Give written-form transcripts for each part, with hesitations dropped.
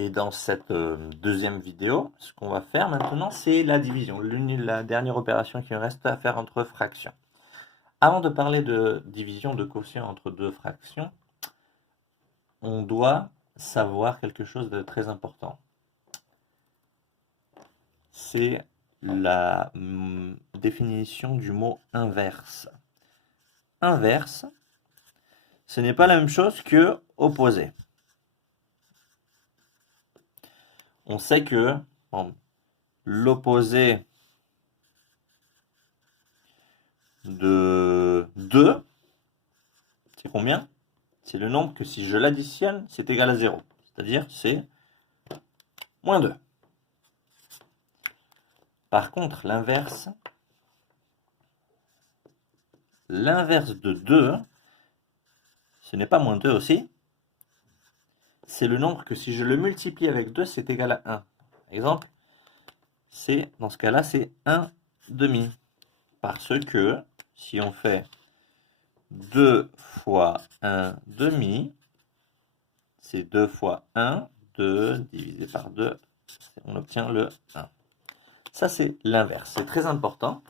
Et dans cette deuxième vidéo, ce qu'on va faire maintenant, c'est la division, la dernière opération qui me reste à faire entre fractions. Avant de parler de division de quotient entre deux fractions, on doit savoir quelque chose de très important. C'est la définition du mot inverse. Inverse, ce n'est pas la même chose que opposé. On sait que l'opposé de 2, c'est combien? C'est le nombre que si je l'additionne, c'est égal à 0. C'est-à-dire, c'est moins 2. Par contre, l'inverse de 2, ce n'est pas moins 2 aussi. C'est le nombre que si je le multiplie avec 2, c'est égal à 1. Exemple, dans ce cas-là, c'est 1 demi. Parce que si on fait 2 fois 1 demi, c'est 2 fois 1, 2 divisé par 2, on obtient le 1. Ça, c'est l'inverse. C'est très important.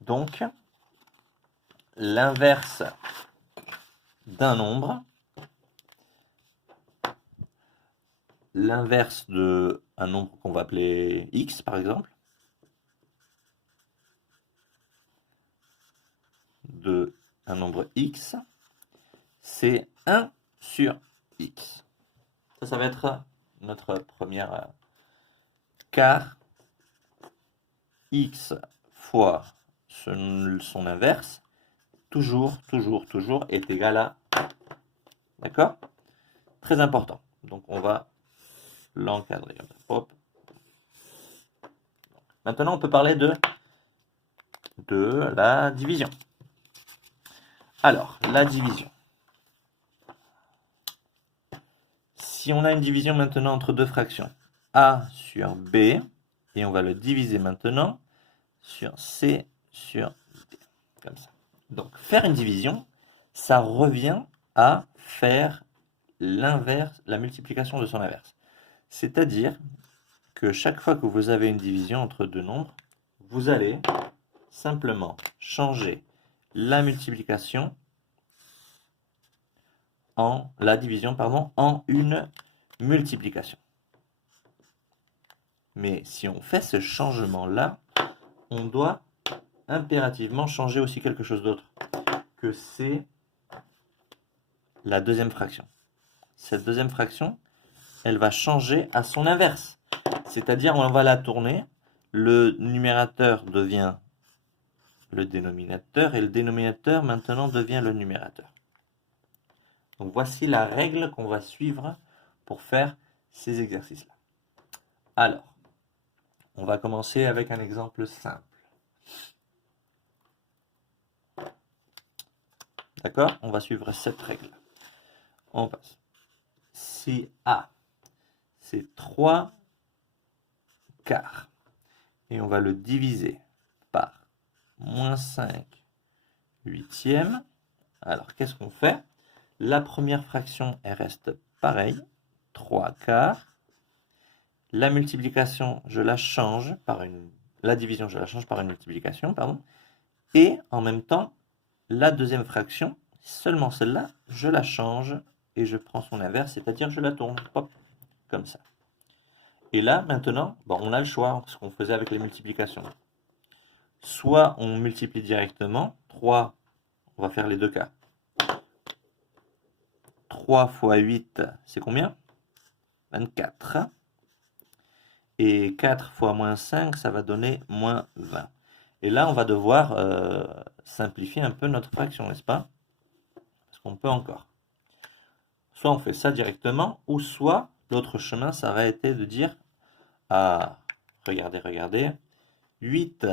Donc, l'inverse d'un nombre, l'inverse d'un nombre qu'on va appeler x, par exemple, de un nombre x, c'est 1 sur x. Ça va être notre première car x fois son inverse, toujours est égal à 1. D'accord? Très important. Donc on va l'encadrer. Hop. Maintenant on peut parler de la division. Alors, la division. Si on a une division maintenant entre deux fractions, a sur b, et on va le diviser maintenant sur c sur d, comme ça. Donc, faire une division, ça revient à faire l'inverse, la multiplication de son inverse. C'est-à-dire que chaque fois que vous avez une division entre deux nombres, vous allez simplement changer la multiplication la division en une multiplication. Mais si on fait ce changement-là, on doit impérativement changer aussi quelque chose d'autre, que c'est la deuxième fraction. Cette deuxième fraction, elle va changer à son inverse. C'est-à-dire, on va la tourner, le numérateur devient le dénominateur, et le dénominateur maintenant devient le numérateur. Donc voici la règle qu'on va suivre pour faire ces exercices-là. Alors, on va commencer avec un exemple simple. D'accord? On va suivre cette règle. On passe. Si A, c'est 3 quarts, et on va le diviser par moins 5 huitièmes, alors qu'est-ce qu'on fait? La première fraction, elle reste pareille, 3 quarts. La multiplication, je la change par la division, je la change par une multiplication, pardon. Et en même temps, la deuxième fraction, seulement celle-là, je la change et je prends son inverse, c'est-à-dire je la tourne, hop, comme ça. Et là, maintenant, on a le choix, ce qu'on faisait avec les multiplications. Soit on multiplie directement, 3, on va faire les deux cas. 3 fois 8, c'est combien? 24. Et 4 fois moins 5, ça va donner moins 20. Et là, on va devoir simplifier un peu notre fraction, n'est-ce pas? Parce qu'on peut encore. Soit on fait ça directement, ou soit l'autre chemin, ça aurait été de dire, regardez, 8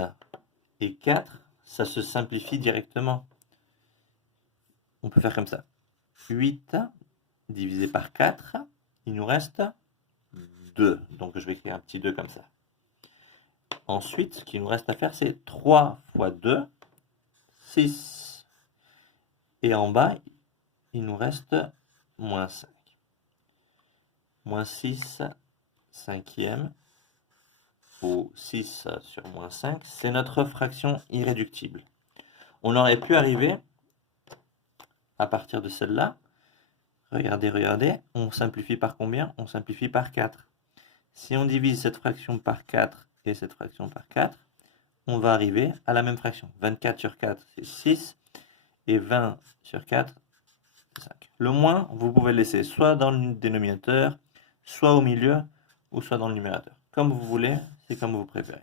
et 4, ça se simplifie directement. On peut faire comme ça. 8 divisé par 4, il nous reste 2. Donc je vais écrire un petit 2 comme ça. Ensuite, ce qu'il nous reste à faire, c'est 3 fois 2, 6. Et en bas, il nous reste moins 5. Moins 6, cinquième, ou 6 sur moins 5, c'est notre fraction irréductible. On aurait pu arriver, à partir de celle-là, regardez, on simplifie par combien? On simplifie par 4. Si on divise cette fraction par 4 et cette fraction par 4, on va arriver à la même fraction. 24 sur 4, c'est 6, et 20 sur 4, c'est 5. Le moins, vous pouvez le laisser soit dans le dénominateur, soit au milieu, ou soit dans le numérateur. Comme vous voulez, c'est comme vous préférez.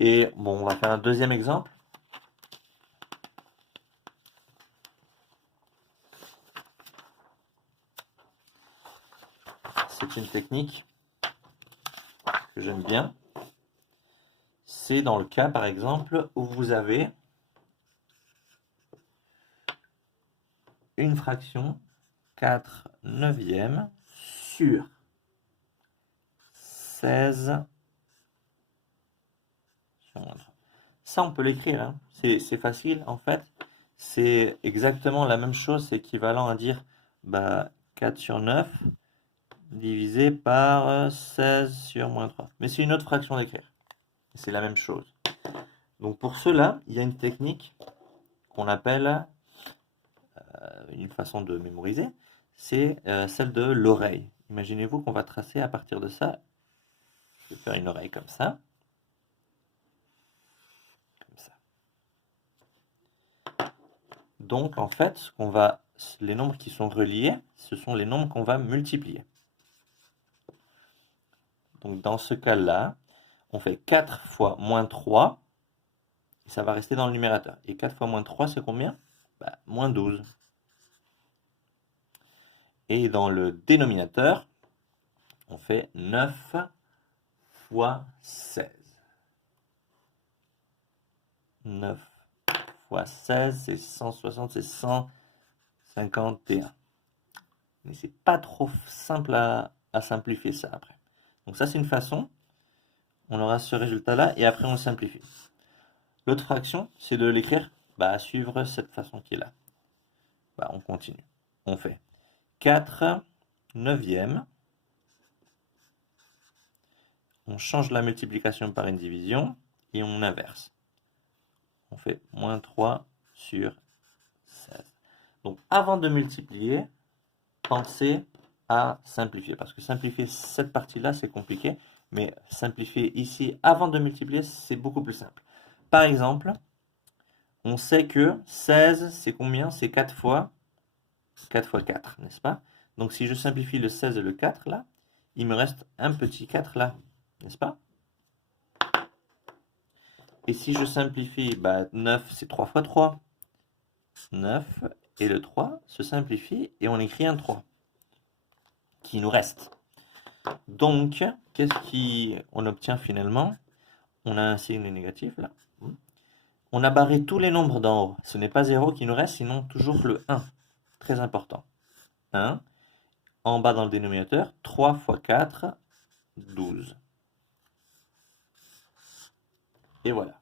Et bon, on va faire un deuxième exemple. C'est une technique que j'aime bien. C'est dans le cas, par exemple, où vous avez une fraction 4 neuvièmes sur 16 sur moins 3. Ça, on peut l'écrire, hein. C'est facile, en fait. C'est exactement la même chose, c'est équivalent à dire 4 sur 9 divisé par 16 sur moins 3. Mais c'est une autre fraction d'écrire. C'est la même chose. Donc pour cela, il y a une technique qu'on appelle, une façon de mémoriser, c'est celle de l'oreille. Imaginez-vous qu'on va tracer à partir de ça. Je vais faire une oreille comme ça. Comme ça. Donc en fait, les nombres qui sont reliés, ce sont les nombres qu'on va multiplier. Donc dans ce cas-là, on fait 4 fois moins 3, et ça va rester dans le numérateur. Et 4 fois moins 3, c'est combien? Moins 12. Et dans le dénominateur, on fait 9 fois 16. 9 fois 16, c'est 160, c'est 151. Mais c'est pas trop simple à simplifier ça après. Donc ça, c'est une façon. On aura ce résultat-là et après on le simplifie. L'autre fraction, c'est de l'écrire à suivre cette façon qui est là. On continue. On fait 4 neuvièmes. On change la multiplication par une division et on inverse. On fait moins 3 sur 16. Donc avant de multiplier, pensez à simplifier. Parce que simplifier cette partie-là, c'est compliqué. Mais simplifier ici avant de multiplier, c'est beaucoup plus simple. Par exemple, on sait que 16, c'est combien? C'est 4 fois 4, n'est-ce pas? Donc si je simplifie le 16 et le 4 là, il me reste un petit 4 là, n'est-ce pas? Et si je simplifie, 9 c'est 3 fois 3. 9 et le 3 se simplifie et on écrit un 3 qui nous reste. Donc, qu'est-ce qu'on obtient finalement? On a un signe négatif là. On a barré tous les nombres d'en haut. Ce n'est pas 0 qui nous reste, sinon toujours le 1. Très important. 1. En bas dans le dénominateur, 3 fois 4, 12. Et voilà.